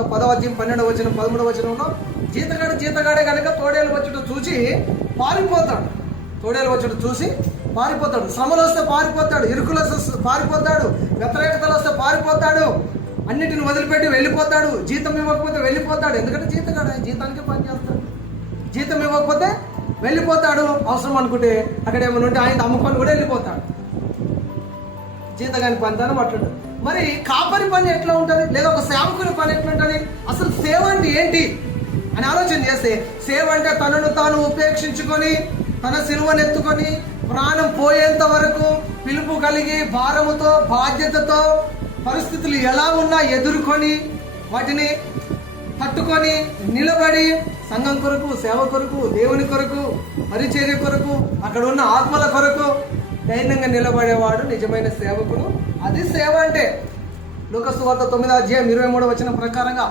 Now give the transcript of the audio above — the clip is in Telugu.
10వ అధ్యాయం 12వ వచనం 13వ వచనంలో జీతగాడే కనుక తోడేలు వచ్చుట చూసి పారిపోతాడు. తోడేలు వచ్చుట చూసి పారిపోతాడు. శ్రమలు వస్తే పారిపోతాడు, ఇరుకులు వస్తే పారిపోతాడు, వ్యతిరేకతలు వస్తే పారిపోతాడు, అన్నిటిని వదిలిపెట్టి వెళ్ళిపోతాడు. జీతం ఇవ్వకపోతే వెళ్ళిపోతాడు. ఎందుకంటే జీతగాడు ఆయన జీతానికి పని చేస్తాడు. జీతం ఇవ్వకపోతే వెళ్ళిపోతాడు. అవసరం అనుకుంటే అక్కడ ఏమైనా ఉంటే ఆయన అమ్ముకొని కూడా వెళ్ళిపోతాడు. జీతగాని పని దాన్ని మాట్లాడు. మరి కాపరి పని ఎట్లా ఉంటుంది, లేదా ఒక సేవకుని పని ఎట్లా ఉంటుంది? అసలు సేవ అంటే ఏంటి అని ఆలోచన చేస్తే, సేవ అంటే తనను తాను ఉపేక్షించుకొని తన సిలువనెత్తుకొని ప్రాణం పోయేంత వరకు పిలుపు కలిగి భారముతో బాధ్యతతో పరిస్థితులు ఎలా ఉన్నా ఎదుర్కొని వాటిని తట్టుకొని నిలబడి సంఘం కొరకు, సేవ కొరకు, దేవుని కొరకు, పరిచర్య కొరకు, అక్కడ ఉన్న ఆత్మల కొరకు ధైర్యంగా నిలబడేవాడు నిజమైన సేవకుడు. అది సేవ అంటే. లూకా సువార్త 9వ అధ్యాయం 23వ వచనం ప్రకారంగా